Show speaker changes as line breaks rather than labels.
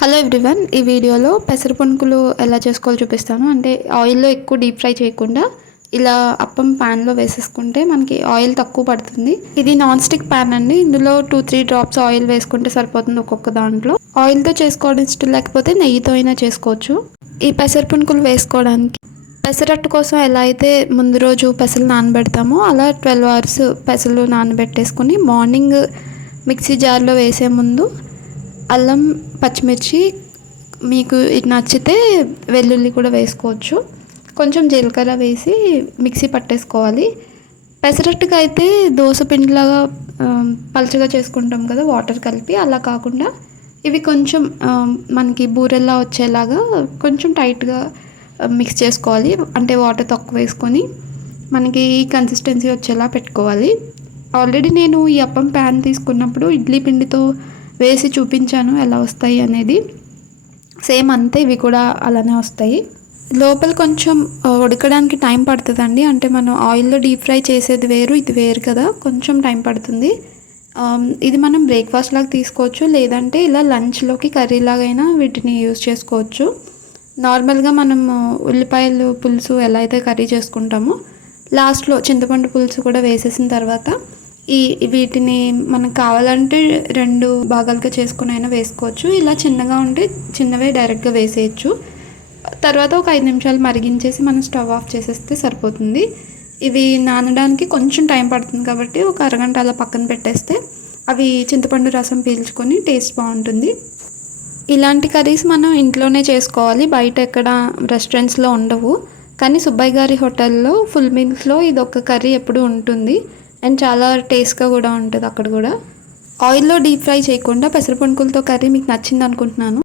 Hello everyone ఈ వీడియోలో పెసర పునుకులు ఎలా చేసుకోవాలో చూపిస్తాను. అంటే ఆయిల్లో ఎక్కువ డీప్ ఫ్రై చేయకుండా ఇలా అప్పం ప్యాన్లో వేసేసుకుంటే మనకి ఆయిల్ తక్కువ పడుతుంది. ఇది నాన్ స్టిక్ ప్యాన్ అండి. ఇందులో టూ త్రీ డ్రాప్స్ ఆయిల్ వేసుకుంటే సరిపోతుంది ఒక్కొక్క దాంట్లో. ఆయిల్తో చేసుకోవడం ఇష్టం లేకపోతే నెయ్యితో అయినా చేసుకోవచ్చు. ఈ పెసర పునుకులు వేసుకోవడానికి పెసరట్టు కోసం ఎలా అయితే ముందు రోజు పెసలు నానబెడతామో అలా ట్వెల్వ్ అవర్స్ పెసలు నానబెట్టేసుకుని మార్నింగ్ మిక్సీ జార్లో వేసే ముందు అల్లం పచ్చిమిర్చి మీకు ఇది నచ్చితే వెల్లుల్లి కూడా వేసుకోవచ్చు. కొంచెం జీలకర్ర వేసి మిక్సీ పట్టేసుకోవాలి. పెసరట్టుగా అయితే దోశ పిండిలాగా పలుచగా చేసుకుంటాం కదా వాటర్ కలిపి. అలా కాకుండా ఇవి కొంచెం మనకి బూరెల్లా వచ్చేలాగా కొంచెం టైట్గా మిక్స్ చేసుకోవాలి. అంటే వాటర్ తక్కువ వేసుకొని మనకి ఈ కన్సిస్టెన్సీ వచ్చేలా పెట్టుకోవాలి. ఆల్రెడీ నేను ఈ అప్పం ప్యాన్ తీసుకున్నప్పుడు ఇడ్లీ పిండితో వేసి చూపించాను ఎలా వస్తాయి అనేది. సేమ్ అంతే ఇవి కూడా అలానే వస్తాయి. లోపల కొంచెం ఉడకడానికి టైం పడుతుందండి. అంటే మనం ఆయిల్లో డీప్ ఫ్రై చేసేది వేరు ఇది వేరు కదా. కొంచెం టైం పడుతుంది. ఇది మనం బ్రేక్ఫాస్ట్ లాగా తీసుకోవచ్చు. లేదంటే ఇలా లంచ్లోకి కర్రీ లాగైనా వీటిని యూజ్ చేసుకోవచ్చు. నార్మల్గా మనం ఉల్లిపాయలు పులుసు ఎలా అయితే కర్రీ చేసుకుంటామో లాస్ట్లో చింతపండు పులుసు కూడా వేసేసిన తర్వాత ఈ వీటిని మనకు కావాలంటే రెండు భాగాలుగా చేసుకుని అయినా వేసుకోవచ్చు. ఇలా చిన్నగా ఉంటే చిన్నవే డైరెక్ట్గా వేసేయచ్చు. తర్వాత ఒక ఐదు నిమిషాలు మరిగించేసి మనం స్టవ్ ఆఫ్ చేసేస్తే సరిపోతుంది. ఇవి నానడానికి కొంచెం టైం పడుతుంది కాబట్టి ఒక అరగంట అలా పక్కన పెట్టేస్తే అవి చింతపండు రసం పీల్చుకొని టేస్ట్ బాగుంటుంది. ఇలాంటి కర్రీస్ మనం ఇంట్లోనే చేసుకోవాలి. బయట ఎక్కడ రెస్టారెంట్స్లో ఉండవు. కానీ సుబ్బయ్య గారి హోటల్లో ఫుల్ మీల్స్లో ఇది ఒక కర్రీ ఎప్పుడు ఉంటుంది. అండ్ చాలా టేస్ట్గా కూడా ఉంటుంది అక్కడ కూడా. ఆయిల్లో డీప్ ఫ్రై చేయకుండా పెసర కర్రీ మీకు నచ్చింది అనుకుంటున్నాను